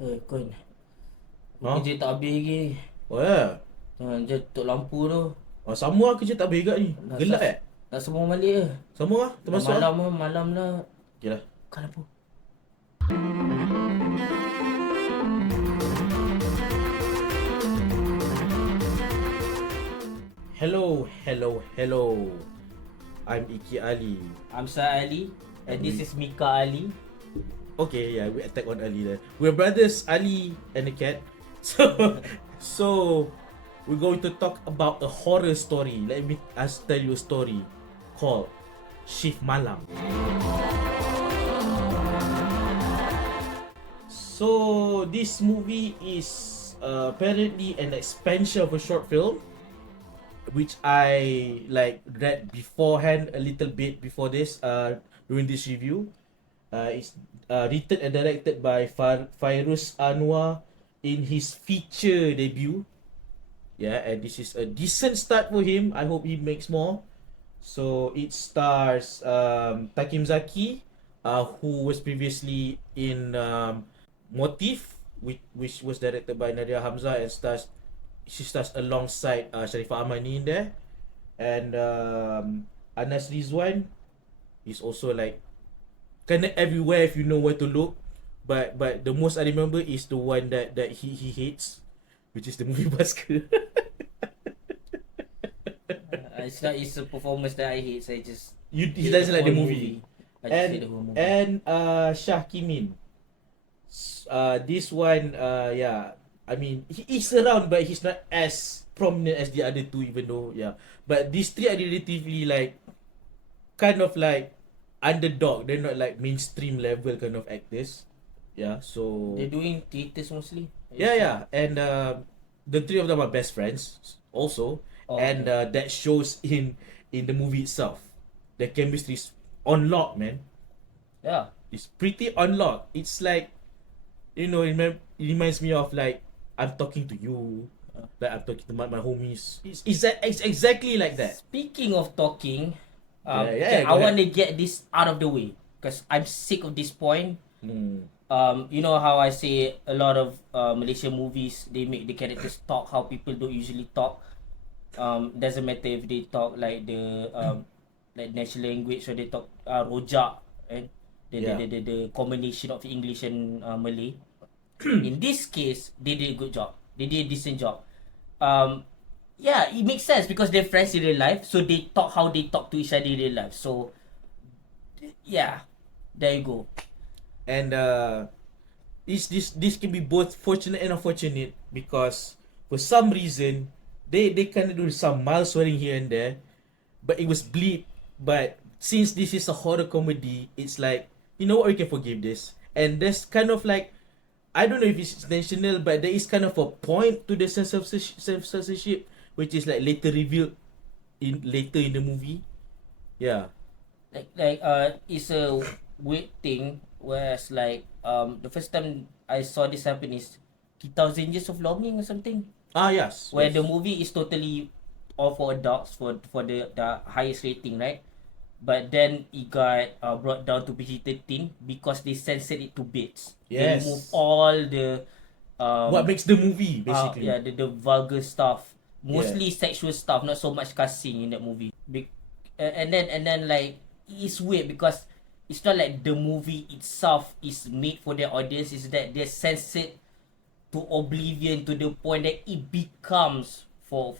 Kon. Aku Ha? kerja tak habis lagi. Oh ya. Je tutup lampu tu. Sama lah kerja tak habis juga ni. Dah Gelap sas, dah sembung balik je. Sama lah, Dah termasuk lah. malam lah, malam dah. Okay lah. Bukan lampu. Hello. I'm Iki Ali. I'm Syif Ali. And this is Mika Ali. Okay, yeah, we attack on Ali there. We're brothers, Ali and the cat. So we're going to talk about a horror story. Let me tell you a story called Syif Malam. So this movie is apparently an expansion of a short film, which I read beforehand a little bit before this during this review. It's written and directed by Fairus Anuar in his feature debut. Yeah, and this is a decent start for him. I hope he makes more. So it stars Takim Zaki, who was previously in Motif, which was directed by Nadia Hamzah, and she stars alongside Sharifah Amani in there. And Anas Rizwan is also like kind of everywhere if you know where to look. But the most I remember is the one that he hates, which is the movie Basker. It's not his performance that I hate. I just He hate doesn't the like the whole movie. I just hate the whole movie. And Shah Kimin. This one, yeah, I mean, he is around, but he's not as prominent as the other two, even though, yeah. But these three are relatively kind of like underdog. They're not like mainstream level kind of actors. Yeah, so They're doing theatres mostly. yeah, and the three of them are best friends also, and okay. that shows in the movie itself. The chemistry is on lock, man. Yeah. It's pretty unlocked. It's like, it reminds me of like I'm talking to you, like I'm talking to my homies. It's exactly like that. Speaking of talking, Yeah, I want to get this out of the way because I'm sick of this point. You know how I say a lot of Malaysian movies, they make the characters talk how people don't usually talk. Doesn't matter if they talk like the like national language or they talk rojak, right? The combination of English and Malay. In this case, they did a good job. They did a decent job. Yeah, it makes sense because they're friends in real life, so they talk how they talk to each other in real life. So, yeah, there you go. And this can be both fortunate and unfortunate because for some reason they kind of do some mild swearing here and there, but it was bleep. But since this is a horror comedy, it's like, you know what, we can forgive this. And there's kind of like, I don't know if it's intentional, but there is kind of a point to the censorship, which is like later revealed later in the movie. Yeah. It's a weird thing. Whereas the first time I saw this happen is 2000 Years of Longing or something. Yes. Where yes. the movie is totally all for adults for the highest rating, right? But then it got brought down to PG-13 because they censored it to bits. Yes. They removed all the what makes the movie basically. yeah, the vulgar stuff, mostly sexual stuff, not so much cussing in that movie. And then like it's weird because it's not like the movie itself is made for their audience. Is that they're censored to oblivion to the point that it becomes for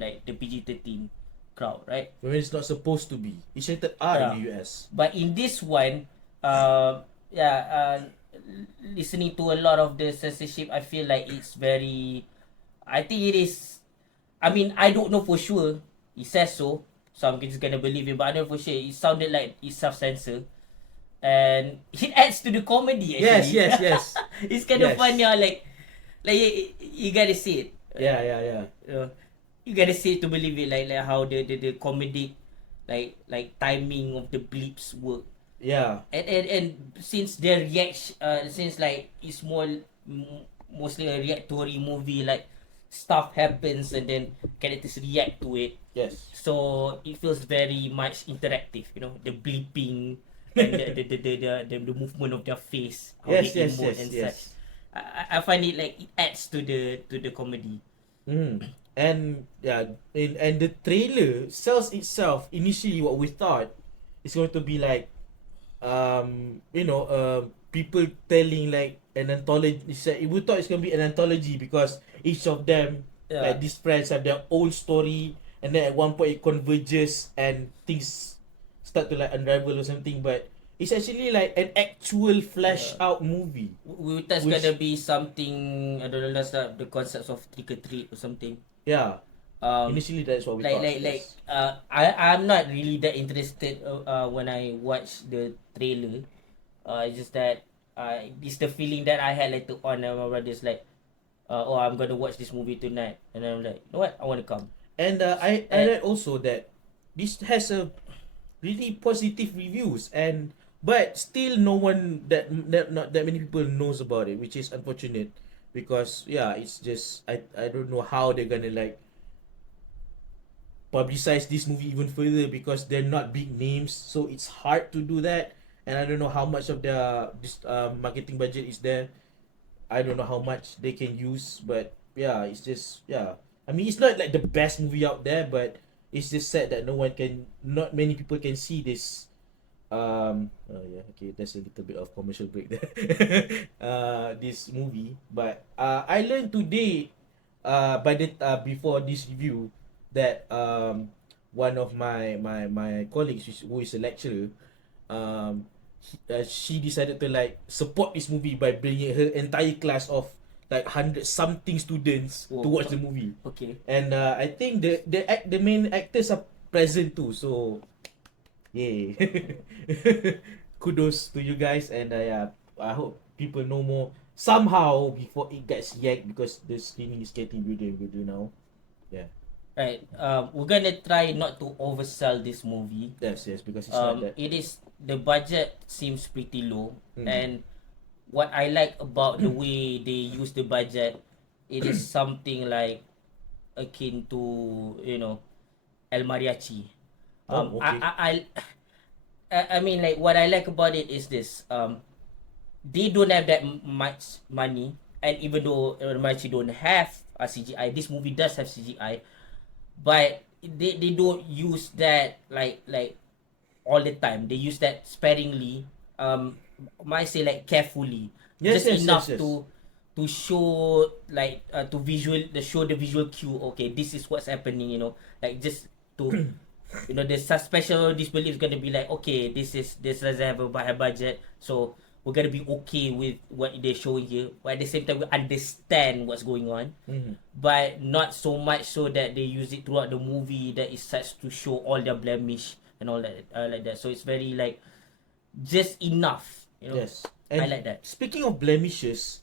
like the PG-13 crowd, right? When it's not supposed to be. It's rated R in the US. But in this one, listening to a lot of the censorship, I feel like it's very. I think it is. I mean, I don't know for sure. It says so I'm just gonna believe it. But I don't know for sure. It sounded like it's self-censor, and it adds to the comedy. Actually. Yes. It's kind of fun, yeah. Like you gotta see it. Yeah. You gotta see it to believe it. Like how the comedic, like timing of the bleeps work. Yeah. And since their reaction, since like it's mostly a reactory movie, like stuff happens and then characters react to it. Yes. So it feels very much interactive. You know, the bleeping and the movement of their face, how they emote and such. I find it like it adds to the comedy. And yeah, and the trailer sells itself. Initially, what we thought is going to be like, people telling like an anthology. We thought it's gonna be an anthology because each of them, Yeah. like these friends, have their own story, and then at one point it converges and things start to like unravel or something. But it's actually like an actual flesh out movie. We thought it's Which, gonna be something, I don't know, that's the concepts of trick or treat or something. yeah, Um, initially that's what we like thought. like So like that's, I'm not really that interested when I watch the trailer. It's just that it's the feeling that I had later on. And my brother's like, oh, I'm gonna watch this movie tonight, and I'm like, you know what, I wanna come. and I And read also that this has a really positive reviews, and but still no one not that many people knows about it, which is unfortunate, because yeah, it's just I don't know how they're gonna like publicize this movie even further, because they're not big names, so it's hard to do that. And I don't know how much of their this marketing budget is there. I don't know how much they can use, but yeah, it's just, yeah. I mean, it's not like the best movie out there, but it's just sad that not many people can see this. Oh yeah, okay, that's a little bit of commercial break there. This movie, but I learned today, before this review, that one of my colleagues, who is a lecturer, um she decided to like support this movie by bringing her entire class of like 100 something students to watch the movie. okay. And I think the main actors are present too, so yay. Kudos to you guys, and yeah, I hope people know more somehow before it gets yanked, because the screening is getting bigger and bigger now. Yeah. Right. We're gonna try not to oversell this movie. Yes, because it's not that. It is, the budget seems pretty low, Mm. and what I like about the way they use the budget, it is something like akin to, you know, El Mariachi. Oh, okay. I mean, like, what I like about it is this. They don't have that much money, and even though El Mariachi don't have a CGI, this movie does have CGI, but they don't use that like all the time. They use that sparingly. Might say like carefully, Yes, just enough yes. to show like show the visual cue. Okay, this is what's happening. You know, like just to you know, the special disbelief is gonna be like, okay, this doesn't have a high budget, so we're gonna be okay with what they're showing here, but at the same time we understand what's going on, but not so much so that they use it throughout the movie that is such to show all their blemish and all that, like that. So it's very like just enough, you know. Yes. And I like that. speaking of blemishes,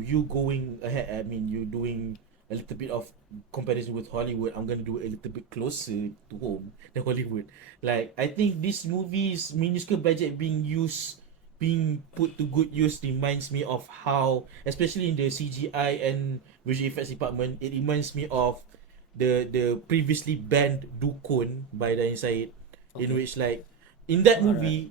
you going ahead, I mean, you doing a little bit of comparison with Hollywood. I'm gonna do a little bit closer to home than Hollywood. Like, I think this movie's minuscule budget being put to good use reminds me of how, especially in the CGI and visual effects department, it reminds me of the previously banned Dukun by the Inside, in which like in that movie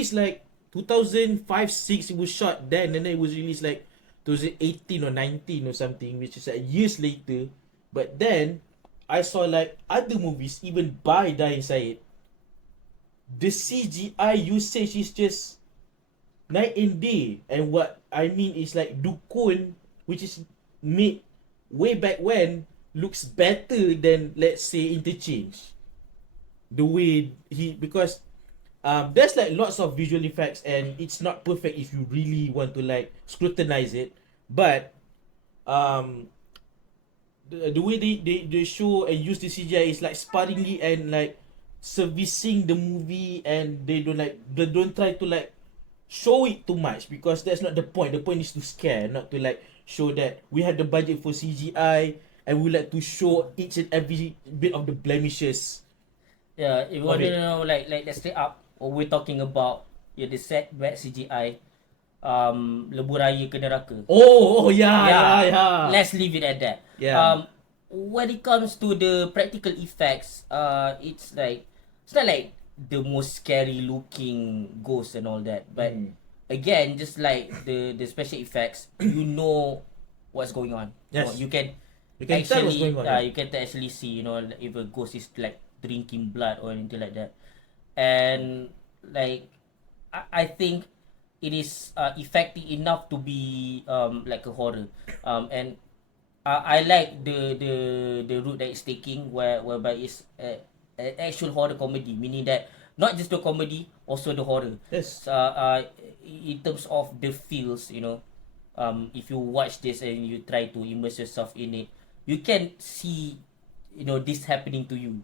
is like 2005-6, it was shot then, and then it was released like 2018 or 19 or something, which is like years later. But then I saw like other movies even by Dying Said. The CGI usage is just night and day. And what I mean is like Dukun, which is made way back when, looks better than, let's say, Interchange. The way because there's like lots of visual effects, and it's not perfect if you really want to like scrutinize it, but the way they show and use the CGI is like sparingly and like servicing the movie, and they don't try to like show it too much, because that's not the point. The point is to scare, not to like show that we have the budget for CGI and we like to show each and every bit of the blemishes. Yeah, if you want to know, like let's stay up, or we're talking about, yeah, the set bad CGI, Lebu Raya ke Neraka. Oh yeah. Let's leave it at that. Yeah. When it comes to the practical effects, it's not like the most scary looking ghost and all that, but again, just like the special effects, you know what's going on. Yes. You can You can tell what's actually going on. Yeah. you can actually see, like, if a ghost is like drinking blood or anything like that. And like I think it is effective enough to be like a horror. And I like the route that it's taking, whereby it's an actual horror comedy, meaning that not just the comedy, also the horror. Yes. So, in terms of the feels, if you watch this and you try to immerse yourself in it, you can see, this happening to you.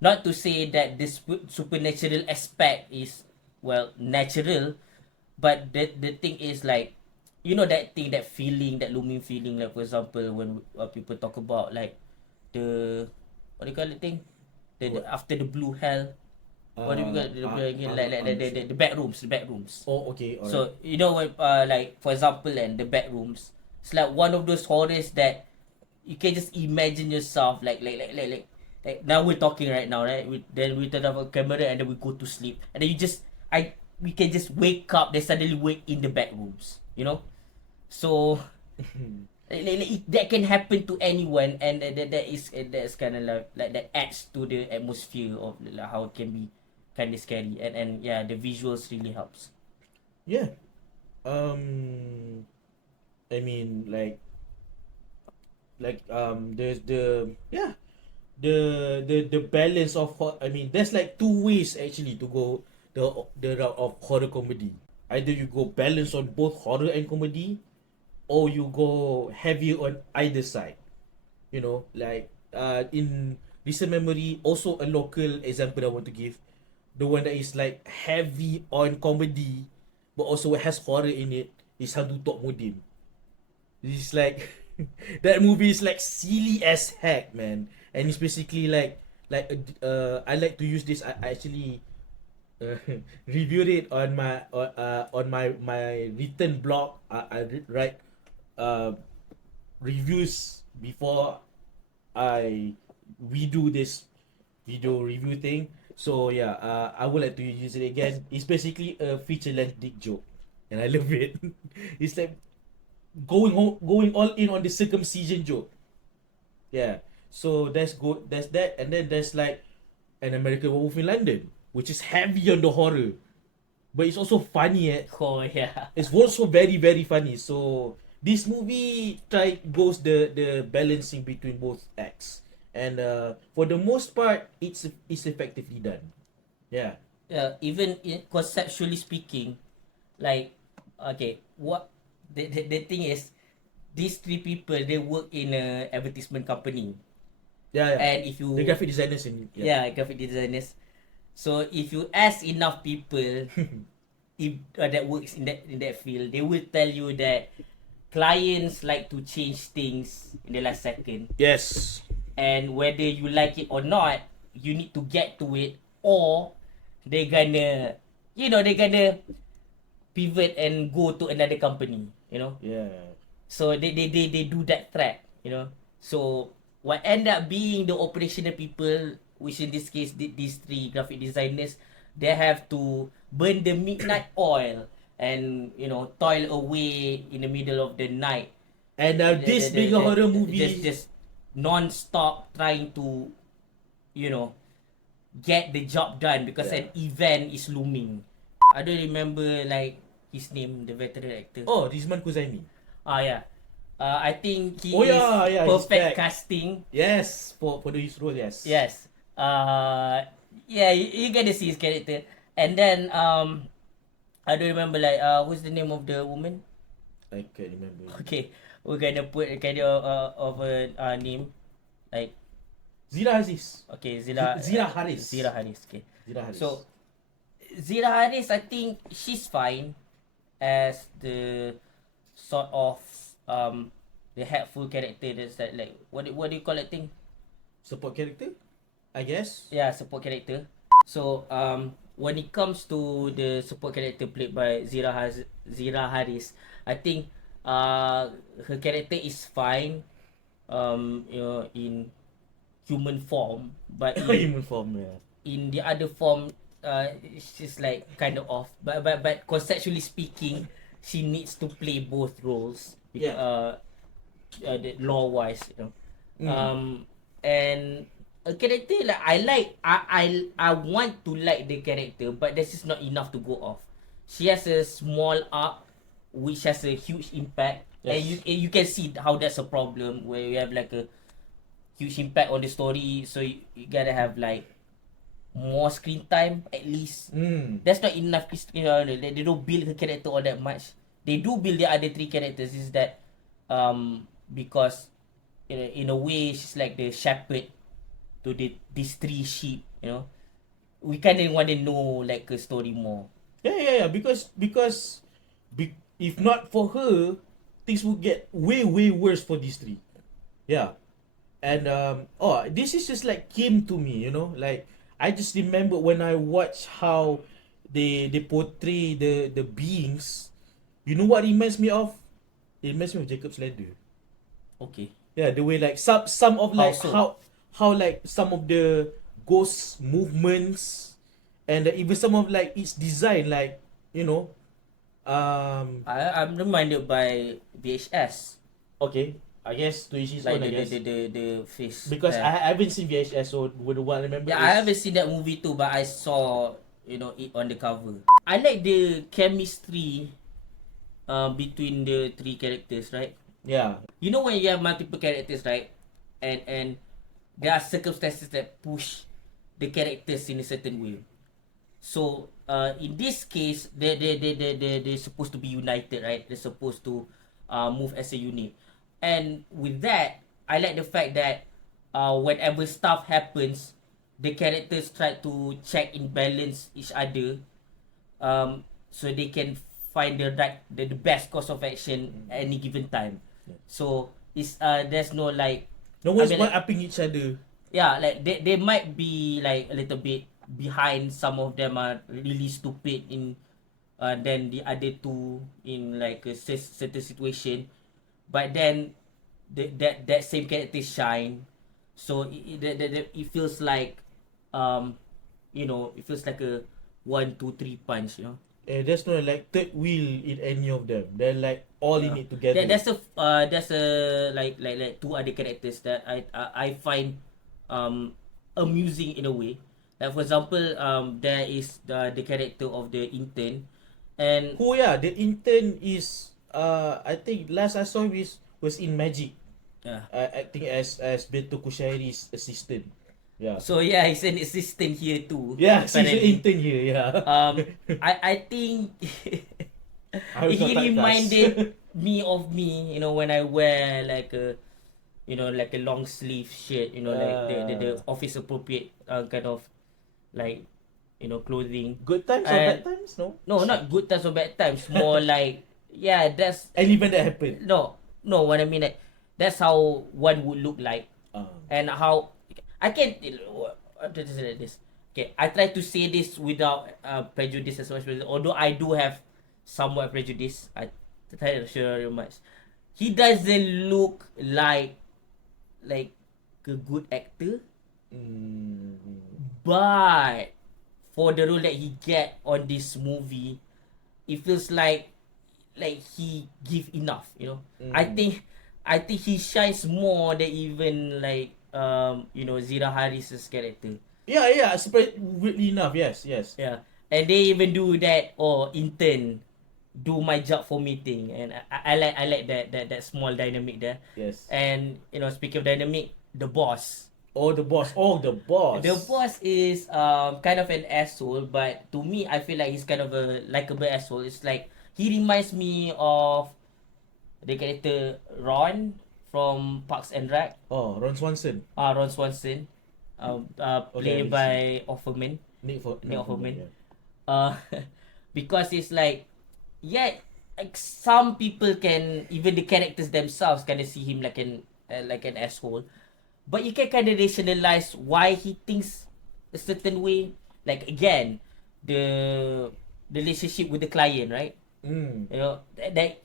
Not to say that this supernatural aspect is, well, natural, but the thing is, like, that thing, that feeling, that looming feeling, like, for example, when people talk about, like, the, what do you call it thing, the What? after the blue hell, what do you call it, again, like the bedrooms. Oh, okay. Alright. So, when, like, for example, and the bedrooms, it's like one of those horrors that you can just imagine yourself, like now we're talking right now, right? Then we turn off a camera and then we go to sleep, and then we can just wake up. They suddenly wake in the bedrooms, So that can happen to anyone, and that's kind of like that adds to the atmosphere of, like, how it can be kind of scary, and yeah, the visuals really helps. Yeah. I mean, there's the yeah, the balance of I mean, there's like two ways actually to go the route of horror comedy. Either you go balance on both horror and comedy, or you go heavy on either side. Like in recent memory, also a local example I want to give, the one that is like heavy on comedy but also has horror in it, is Hantu Tok Mudim. It's like that movie is like silly as heck, man, and it's basically I like to use this. I actually uh, reviewed it on my written blog. Write uh, reviews before I redo this video review thing. So yeah, I would like to use it again. It's basically a feature length dick joke, and I love it. It's like going all in on the circumcision joke. Yeah. So that's good. That's that, and then there's like an American Werewolf in London, which is heavy on the horror, but it's also funny. Oh yeah. It's also very very funny. So this movie goes the balancing between both acts, and for the most part, it's effectively done. Yeah. Even conceptually speaking, like, okay, what the thing is, these three people, they work in a advertisement company, Yeah, yeah. and if you, The graphic designers in it. Yeah. graphic designers. So if you ask enough people, if that works in that field, they will tell you that clients like to change things in the last second, Yes. and whether you like it or not, you need to get to it, or they gonna, they gonna pivot and go to another company. Yeah. So they do that threat. So what end up being the operational people, which in this case these three graphic designers, they have to burn the midnight oil and toil away in the middle of the night. And this being a horror movie, Just non-stop trying to, get the job done because Yeah. an event is looming. I don't remember, like, his name, the veteran actor. oh, Rizman Kuzaimi. Yeah. I think he Oh, yeah, is yeah, he's perfect back. casting. Yes, for his role, yes. Yes. Yeah, you get to see his character. And then I don't remember, like, what's the name of the woman? I can't remember. Okay, we're gonna put a kind of a name, like, Zira Aziz. okay, Zira Haris. Zira Haris. Okay. Zira Haris. So Zira Haris, I think she's fine as the sort of the helpful character. That's like what do you call that thing? Support character, I guess. Yeah, support character. So when it comes to the support character played by Zira Haris, I think her character is fine. In human form, but Human form, yeah. in the other form, she's like kind of off. But conceptually speaking, she needs to play both roles. Yeah. The law wise, Mm. And a character I want to like the character, but this is not enough to go off. She has a small arc which has a huge impact, and Yes. you can see how that's a problem where you have like a huge impact on the story, so you gotta have like more screen time at least. That's not enough. They don't build her character all that much. They do build the other three characters. Is that because in a way she's like the shepherd to these three sheep. We kind of want to know like a story more. Yeah. Because if not for her, things would get way worse for these three. Yeah. And this is just like came to me, like I just remember when I watch how they portray the beings. You know what it reminds me of? It reminds me of Jacob's Ladder. Okay. Yeah, the way like some of like so? how like some of the ghost movements, and even some of like its design, like I'm reminded by VHS, okay, I guess to each his like own, I guess. the face. Because I haven't seen VHS, so the one I remember Yeah, is I haven't seen that movie too, but I saw it on the cover. I like the chemistry between the three characters, right? yeah. You know when you have multiple characters, right? And there are circumstances that push the characters in a certain way. So in this case, they're supposed to be united, right? They're supposed to move as a unit. And with that, I like the fact that whenever stuff happens, the characters try to check and balance each other, so they can find the best course of action at any given time. So it's there's no like, No one's I mean, one upping each other. yeah, like they might be like a little bit behind. Some of them are really stupid in than the other two in like a certain situation, but then that same character shine. So it feels like it feels like a 1, 2, 3 punch. There's no like third wheel in any of them. They're like all in it together. That's a like two other characters that I find amusing in a way. Like for example, there is the character of the intern, and Oh yeah, the intern is I think last I saw him was in Magic. yeah. Acting as Beto Kushairi's assistant. Yeah. So yeah, he's an assistant here too. Yeah, he's an apparently. intern here, yeah. I think Harus he not typecast. reminded me, when I wear like a like a long sleeve shirt, like the office appropriate kind of like clothing. Good times or bad times? No? No, not good times or bad times. More like, yeah, that's An event that happened. no. What I mean, like, that's how one would look like, and how I can't. Like this. Okay, I try to say this without prejudice as much. Although I do have somewhat prejudice, I try to show very much. He doesn't look like a good actor, but for the role that he get on this movie, it feels like he give enough. I think he shines more than even like Zira Harris's character. Yeah, weirdly enough, yes. Yeah, and they even do that intern, do my job for me thing, and I like that small dynamic there. Yes. And speaking of dynamic, the boss. The boss. The boss. The boss is kind of an asshole, but to me, I feel like he's kind of a likable asshole. It's like he reminds me of the character Ron from Parks and Rec. Oh, Ron Swanson. Ron Swanson, played by Offerman. Nick Offerman. Yeah. Because it's like, yeah, like some people can, even the characters themselves, kind of see him like an asshole, but you can kind of rationalize why he thinks a certain way. Like again, the relationship with the client, right? That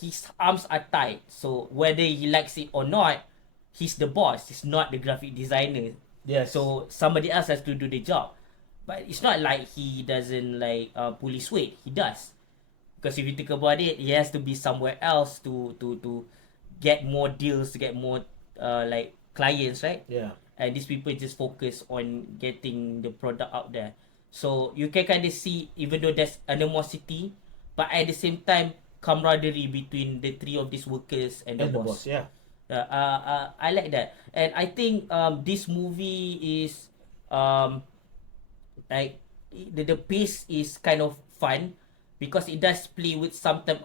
his arms are tied. So whether he likes it or not, he's the boss. He's not the graphic designer. Yes. So somebody else has to do the job. But it's not like he doesn't like pull his weight. He does. Because if you think about it, he has to be somewhere else to get more deals, to get more like clients, right? Yeah. And these people just focus on getting the product out there. So you can kind of see, even though there's animosity, but at the same time, camaraderie between the three of these workers and the And the boss. boss, yeah. I like that, and I think this movie is um like the pace is kind of fun because it does play with some type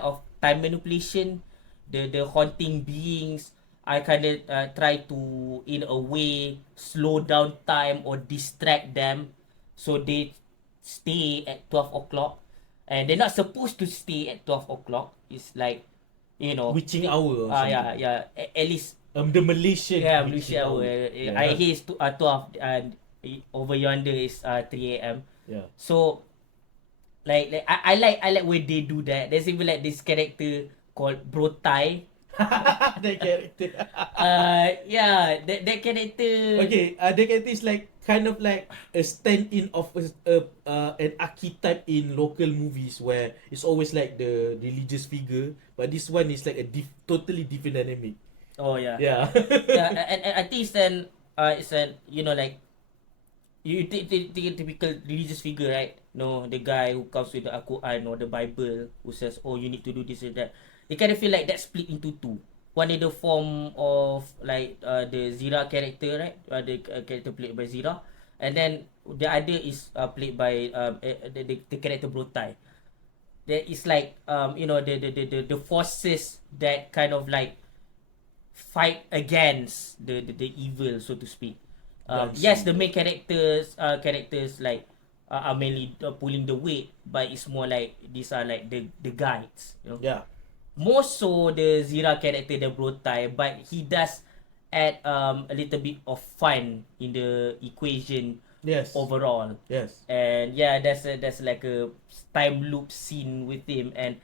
of time manipulation, the haunting beings. I kind of try to, in a way, slow down time or distract them, so they stay at 12 o'clock, and they're not supposed to stay at 12 o'clock. It's like, Witching hour or yeah, something. yeah, at least, The Malaysian yeah, witching Malaysia hour. hour. I Yeah. hear it's 12, and over yonder is 3 a.m. Yeah. So I like where they do that. There's even like this character called Bro Tai. The character. Yeah, that character. Okay, the character is like kind of like a stand-in of an archetype in local movies where it's always like the religious figure, but this one is like a totally different dynamic. Oh yeah. Yeah. Yeah, and I think it's an like you take a typical religious figure, right? No, the guy who comes with the Quran or the Bible who says, "Oh, you need to do this and that." It kind of feel like that split into two. One in the form of like the Zira character, right? The character played by Zira, and then the other is played by the character Brotai. There is like the forces that kind of like fight against the evil, so to speak. Yes, the main characters like are mainly pulling the weight, but it's more like these are like the guides, Yeah. more so the Zira character, the Brotai, but he does add a little bit of fun in the equation Yes. overall. Yes. And yeah, that's like a time loop scene with him, and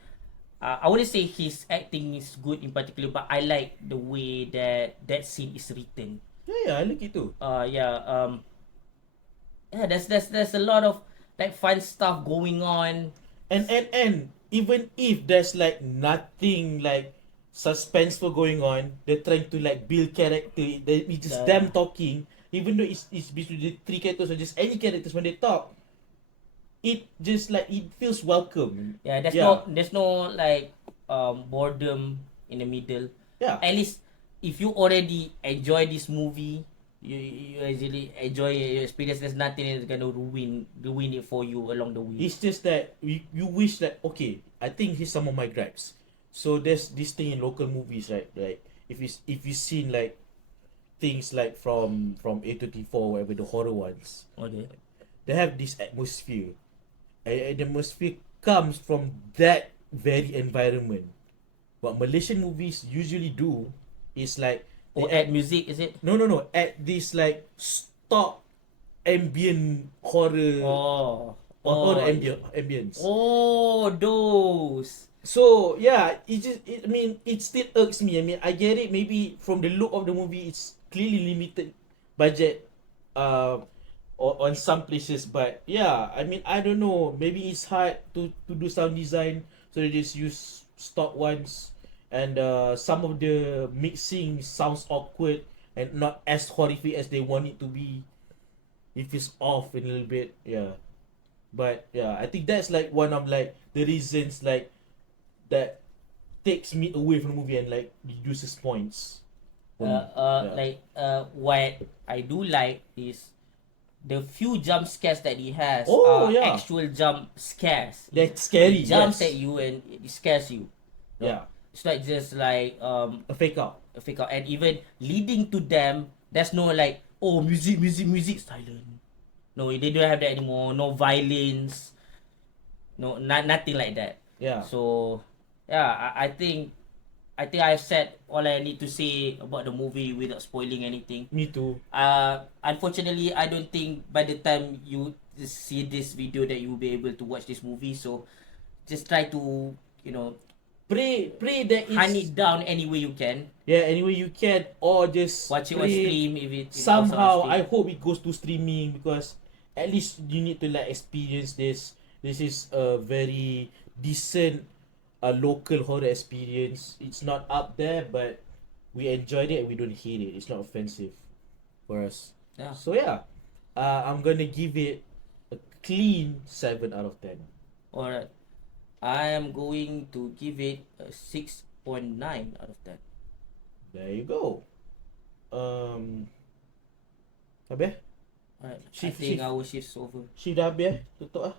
I wouldn't say his acting is good in particular, but I like the way that scene is written. Yeah, I like it too. Yeah, yeah, there's a lot of like fun stuff going on. And even if there's like nothing like suspenseful going on, they're trying to like build character. It's just them talking. Even though it's between the three characters or just any characters, when they talk, it just like it feels welcome. Yeah, there's no like boredom in the middle. Yeah. At least if you already enjoy this movie, you actually enjoy your experience. There's nothing that's gonna ruin it for you along the way. It's just that you wish that, okay, I think here's some of my gripes. So there's this thing in local movies, right? Like if you've seen like things like from A24, whatever, the horror ones, Okay. they have this atmosphere. And the atmosphere comes from that very environment. What Malaysian movies usually do is like Or add music, is it? no, add this like stock ambient horror or horror ambience. Oh, those. So yeah, I mean, it still irks me. I mean, I get it. Maybe from the look of the movie, it's clearly limited budget, on some places. But yeah, I mean, I don't know. Maybe it's hard to do sound design, so they just use stock ones, and some of the mixing sounds awkward and not as horrific as they want it to be. If it's off a little bit, yeah. But yeah, I think that's like one of like the reasons like that takes me away from the movie and like reduces points. Like what I do like is the few jump scares that he has Oh, are yeah. actual jump scares. That's scary. It jumps Yes. at you and it scares you. Yeah. It's not just like A fake out. a fake out, and even leading to them, there's no like, oh, music silent. No, they don't have that anymore. No violence. No, nothing like that. Yeah. So yeah, I think I've said all I need to say about the movie without spoiling anything. Me too. Unfortunately, I don't think by the time you see this video that you will be able to watch this movie. So just try to Pray that hunt it's it down any way you can. anyway you can, or just Watch it on pray stream if it goes on somehow. stream. I hope it goes to streaming because at least you need to like experience this. This is a very decent local horror experience. It's not up there, but we enjoyed it and we don't hate it. It's not offensive for us. Yeah. So yeah, I'm gonna give it a clean 7 out of 10. Alright. I am going to give it a 6.9 out of 10. There you go. Habis? Alright. I Shift, think shift. our shift's over. Shift dah habis Tutup lah.